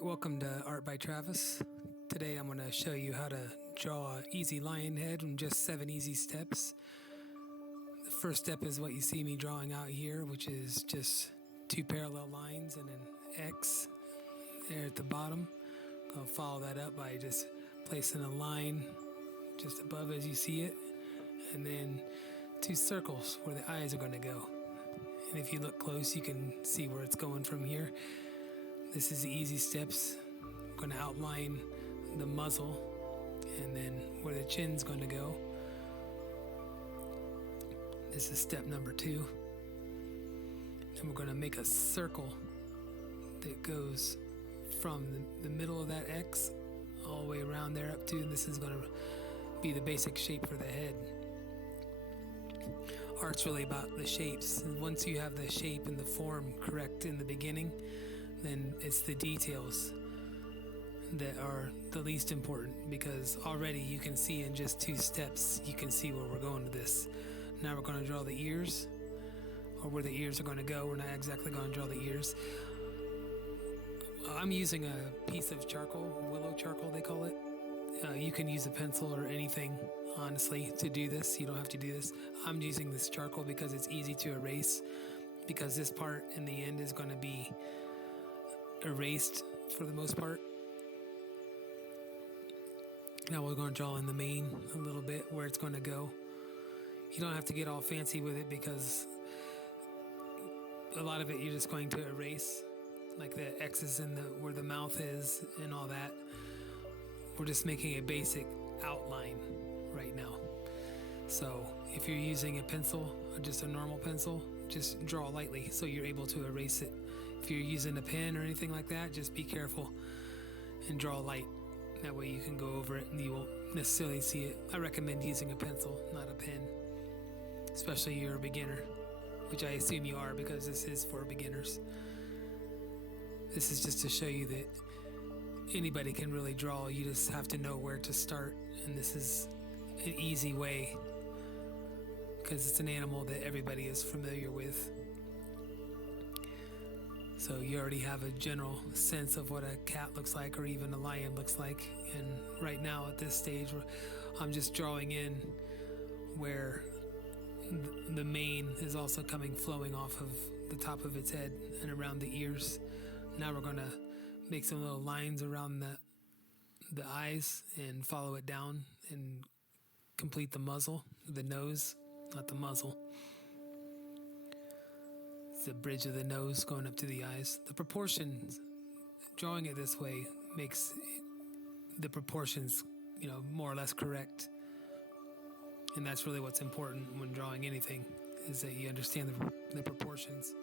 Alright, welcome to Art by Travis. Today I'm going to show you how to draw an easy lion head in just 7 easy steps. The first step is what you see me drawing out here, which is just 2 parallel lines and an X there at the bottom. I'm going to follow that up by just placing a line just above as you see it, and then 2 circles where the eyes are going to go. And if you look close, you can see where it's going from here. This is the easy steps. I'm going to outline the muzzle and then where the chin's going to go. This is step number 2. And we're going to make a circle that goes from the middle of that X all the way around there up to, and this is going to be the basic shape for the head. Art's really about the shapes, and once you have the shape and the form correct in the beginning, then it's the details that are the least important, because already you can see in just 2 steps, you can see where we're going with this. Now we're going to draw the ears, or where the ears are going to go. We're not exactly going to draw the ears. I'm using a piece of charcoal, willow charcoal they call it. You can use a pencil or anything, honestly, to do this. You don't have to do this. I'm using this charcoal because it's easy to erase, because this part in the end is going to be erased for the most part. Now we're going to draw in the mane a little bit where it's going to go. You don't have to get all fancy with it, because a lot of it you're just going to erase, like the X's in where the mouth is and all that. We're just making a basic outline right now. So if you're using a pencil or just a normal pencil, just draw lightly so you're able to erase it. If you're using a pen or anything like that, just be careful and draw light. That way you can go over it and you won't necessarily see it. I recommend using a pencil, not a pen, especially if you're a beginner, which I assume you are, because this is for beginners. This is just to show you that anybody can really draw. You just have to know where to start, and this is an easy way, because it's an animal that everybody is familiar with. So you already have a general sense of what a cat looks like, or even a lion looks like. And right now at this stage, I'm just drawing in where the mane is also flowing off of the top of its head and around the ears. Now we're going to make some little lines around the eyes and follow it down and complete the muzzle, the nose, not the muzzle. It's the bridge of the nose going up to the eyes. The proportions, drawing it this way makes the proportions, more or less correct. And that's really what's important when drawing anything, is that you understand the proportions.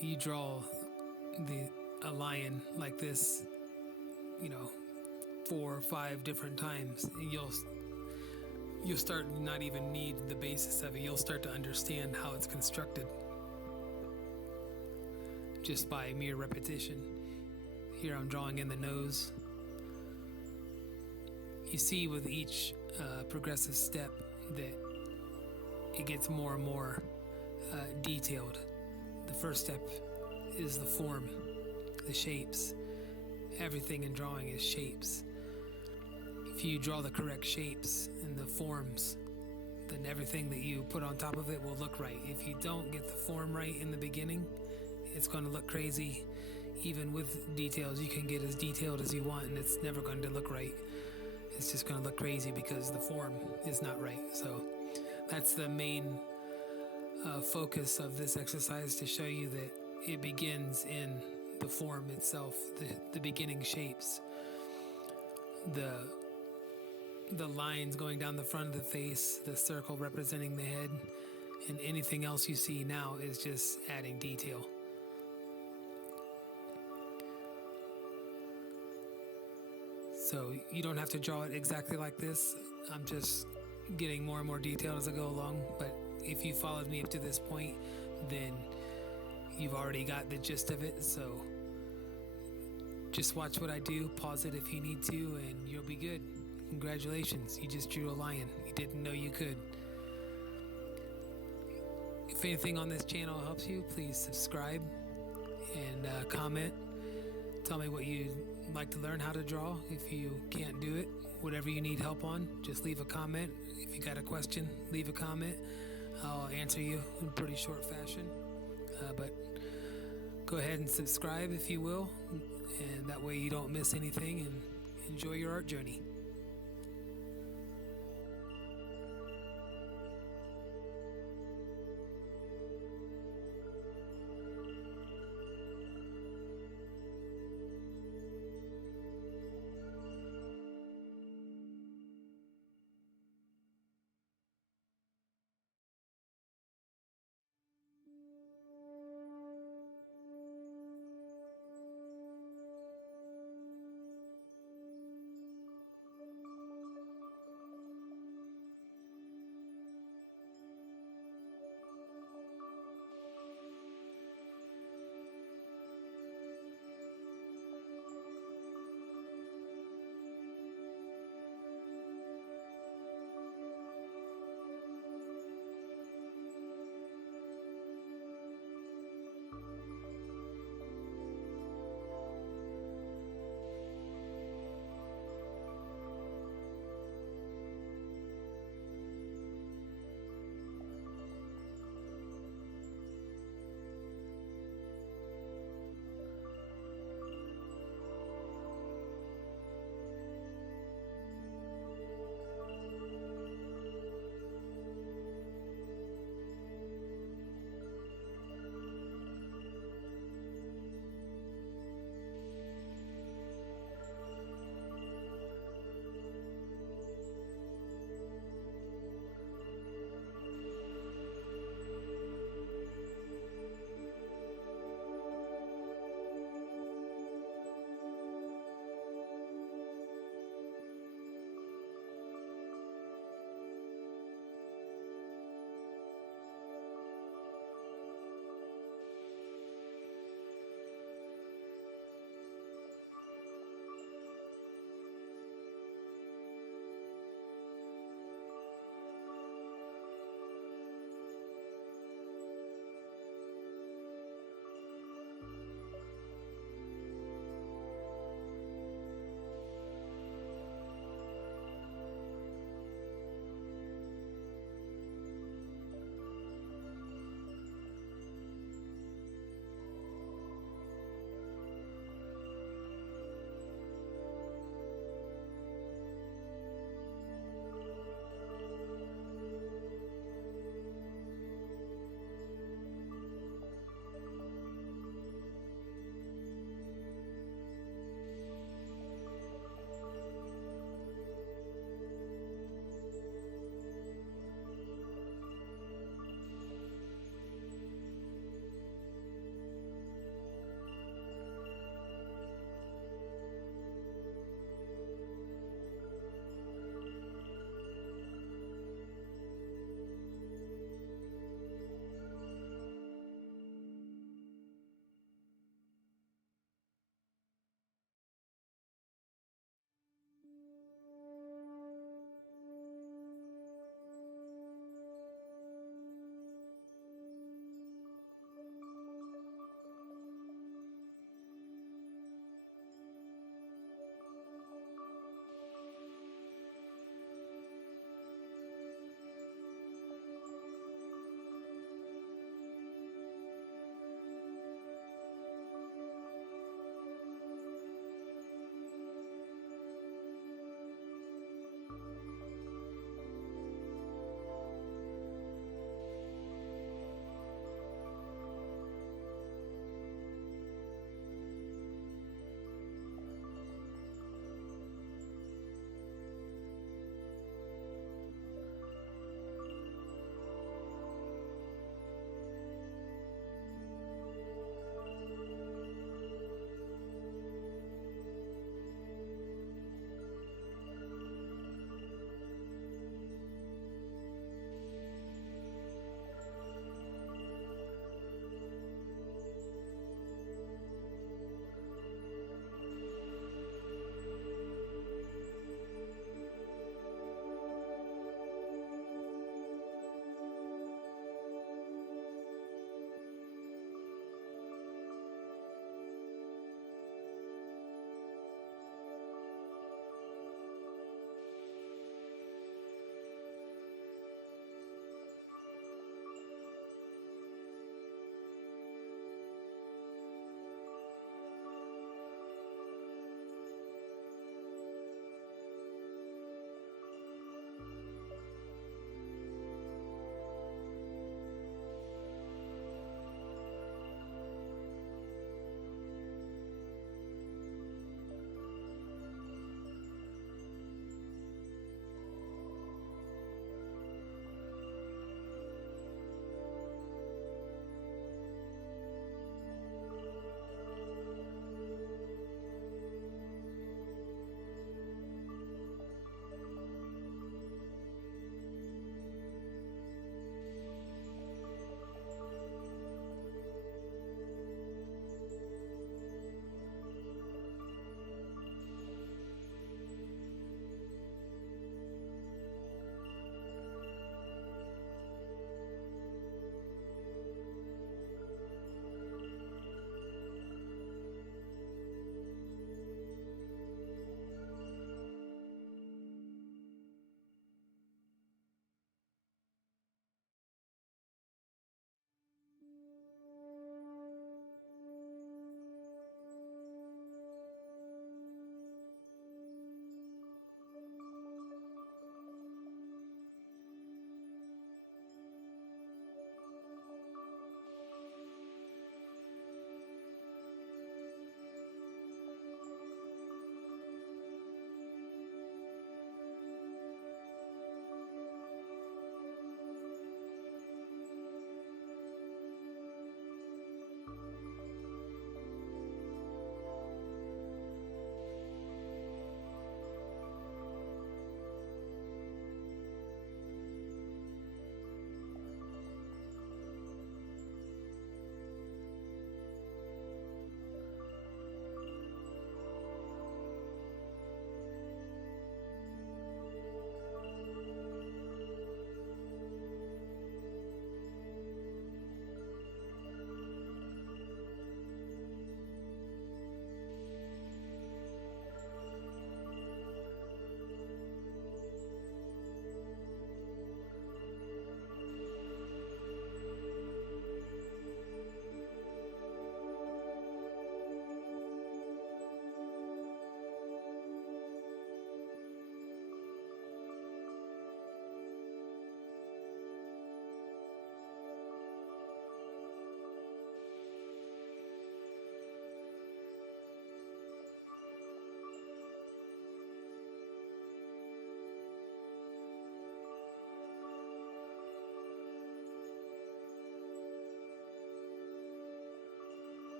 You draw a lion like this, 4 or 5 different times, and you'll start to not even need the basis of it. You'll start to understand how it's constructed just by mere repetition. Here I'm drawing in the nose. You see with each progressive step that it gets more and more detailed. The first step is the form, the shapes. Everything in drawing is shapes. If you draw the correct shapes and the forms, then everything that you put on top of it will look right. If you don't get the form right in the beginning, it's going to look crazy. Even with details, you can get as detailed as you want, and it's never going to look right. It's just going to look crazy because the form is not right. So that's the main focus of this exercise, to show you that it begins in the form itself, the beginning shapes, the lines going down the front of the face, the circle representing the head, and anything else you see now is just adding detail. So you don't have to draw it exactly like this. I'm just getting more and more detailed as I go along, but if you followed me up to this point, then you've already got the gist of it. So just watch what I do, pause it if you need to, and you'll be good. Congratulations, you just drew a lion. You didn't know you could. If If anything on this channel helps you, please subscribe and comment. Tell me what you'd like to learn how to draw. If you can't do it, whatever you need help on, just leave a comment. If you got a question, leave a comment. I'll answer you in pretty short fashion. But go ahead and subscribe if you will, and that way you don't miss anything, and enjoy your art journey.